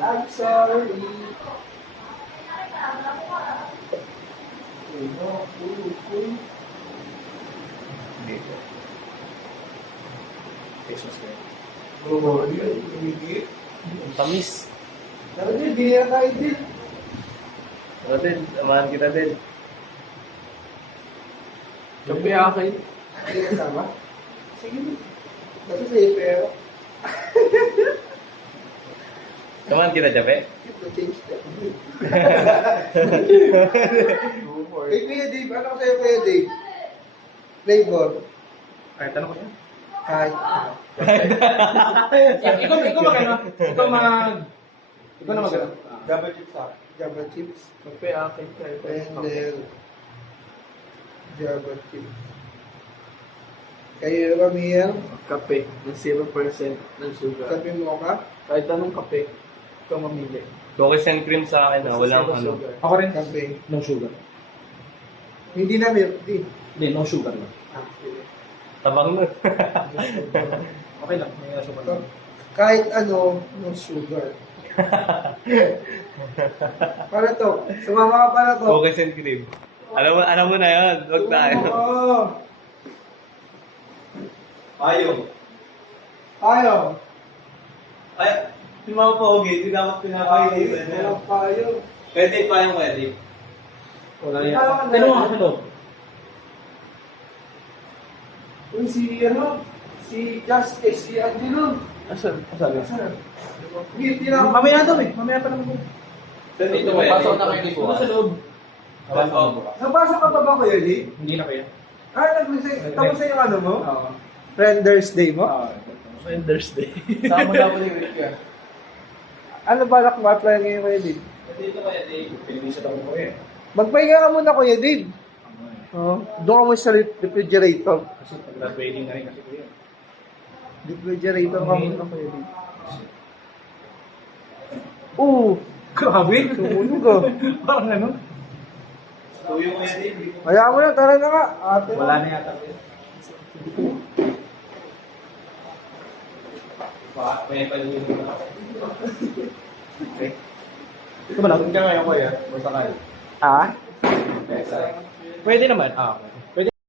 I'm sorry. Dito. Christmas na. Oo, yun. Humigit. Ang tamis. Tara din, hindi na tayo din. Ano din, samahan kita din. Kape akin. Hindi kasama? Sige. Kasi sa'yo pero. Samahan kita, Jape. Change that. Eh, Kuya Dave, ano ko sa'yo, Kuya Dave? Flavor. Kahit ano ko yan. Kahit. Ikaw magano? Ikaw na magano? Java chips ako. Java chips. Kape akin kayo. Pendel. Java chips. Kayo ba, Miel? Kape na 0% ng sugar. Sabi mo ka? Kahit anong kape, ikaw mamili. Cookies and cream sa akin na walang Zero ano. sugar. Ako rin. Kape. No sugar. Hindi na milk tea. Hindi, no sugar lang. Tabang mo. Okay lang, may sugar lang. Kahit ano, no sugar. Para to. Sumama ka para to. Cookies and cream. Alam mo na yun. Huwag tayo. Oo. Ayaw. Ayaw. Ay, yung mga pogi, hindi dapat pinakain. Walang payo. Pwede pa yung pwede. Wala yan. Pero mo ako ito. Uy, si Justice, si Angelo. Asan? Asan? Hindi na ako. Mamaya daw eh. Mamaya pa naman. Dito pwede. Pasok na kayo dito. Sa loob. Nabasa ka pa ba, Kuya Lee? Hindi na kaya. Tapos yung ano mo? Oo. Frienders Day mo? Frienders Day. Sama daw ni Rick yan. Ano balak mo apply ngayon, Kuya Lee? Dito kaya, Dave. Pinilisat ako ko eh. Magpahinga ka muna, Kuya Dave. Doon ka mo sa refrigerator. Kasi pag-graduating na rin kasi ko yun. Refrigerator ka muna, Kuya Dave. Oo. Grabe. Tumunog ka. Parang ano? Tuyo mo yan, Dave. Kaya mo na, tara na nga. Ate mo. Wala na yata. May pag-ibig mo. Okay. Ito ba lang? Kung kaya ngayon ko yan. Basta kayo. Ah? Pwede naman. Ah, okay.